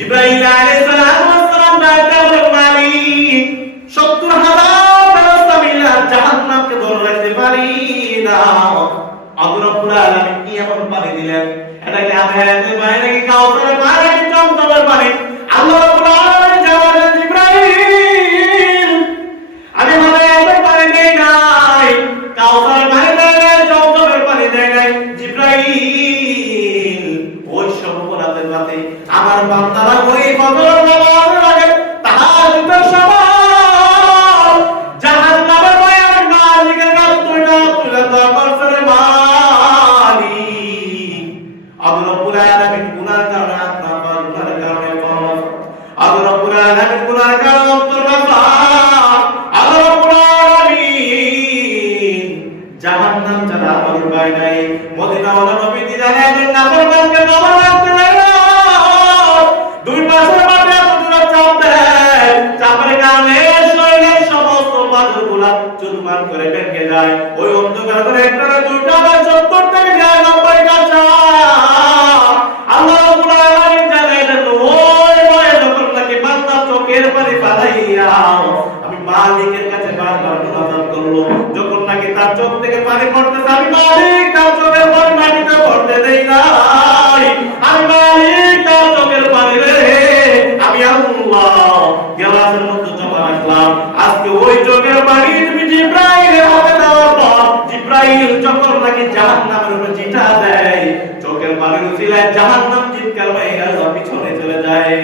জিবরাইল আলাইহিস সালাম ডাকতে বলেন মালিক 70,000 ফেরেশতা মিলে জাহান্নামকে ধরে রাখতে পারি না। আল্লাহ রাব্বুল আলামিন কি এমন পানি দিলেন, এটা কি আখেরাতের পানি নাকি কাউসারের পানি নাকি জমজমের পানি? আল্লাহ রাব্বুল আলামিন জানালেন জিবরাইল আমি হায়াতের পানি দেই নাই, কাউসারের পানি দেই নাই, জমজমের পানি দেই নাই। জিবরাইল ওই সব অপরাধের রাতে আমার বান্দারা ওই ফজর নামাজের আগে তাহাজ্জুদের সময় জাহান্নামের ভয়ানক মালিকের কাছে তুলে দোয়া করছে রে মালিক। আল্লাহ রাব্বুল আলামিন গুনার কারণে আপনার গুনার কারণে ক্ষমা, আল্লাহ রাব্বুল আলামিন গুনার কারণে অন্তর বাবা, আল্লাহ রাব্বুল আলামিন জাহান্নাম ছাড়া আর উপায় নাই। মদিনা ওয়ালা নবী জানেন নাফরমানকে কবর রাখতে দেয় না, দুই পাশের মাঠে এতগুলো চাপ দেয়, চাপের কারণে শরীরের সমস্ত পাথরগুলা চুরমার করে ভেঙে যায়। ওই অন্ধকার করে একটা না দুইটা বা 70 থেকে যায় 90 কাঁচা। আল্লাহ রাব্বুল আলামিন জানেন ওই ভয়ে যখন নাকি বান্দা চোখের পানি ফালাইয়া আমি মালিকের কাছে বারবার মুনাজাত করলো, যখন নাকি তার চোখ থেকে পানি পড়তেছে আমি মালিক তার চোখের পানি মাটিতে পড়তে দেই নাই, আমি মালিক তার চোখের পানি রে আমি আল্লাহ গেলাসের মধ্যে জমা রাখলাম। আজকে ওই চোখের পানি তুমি জিবরাইলের হাতে দেওয়ার পর জিবরাইল যখন নাকি জাহান্নামের উপর চিঠা দেয়, চোখের পানির উসিলায় জাহান্নাম চিৎকার হয়ে গেল পিছনে চলে যায়।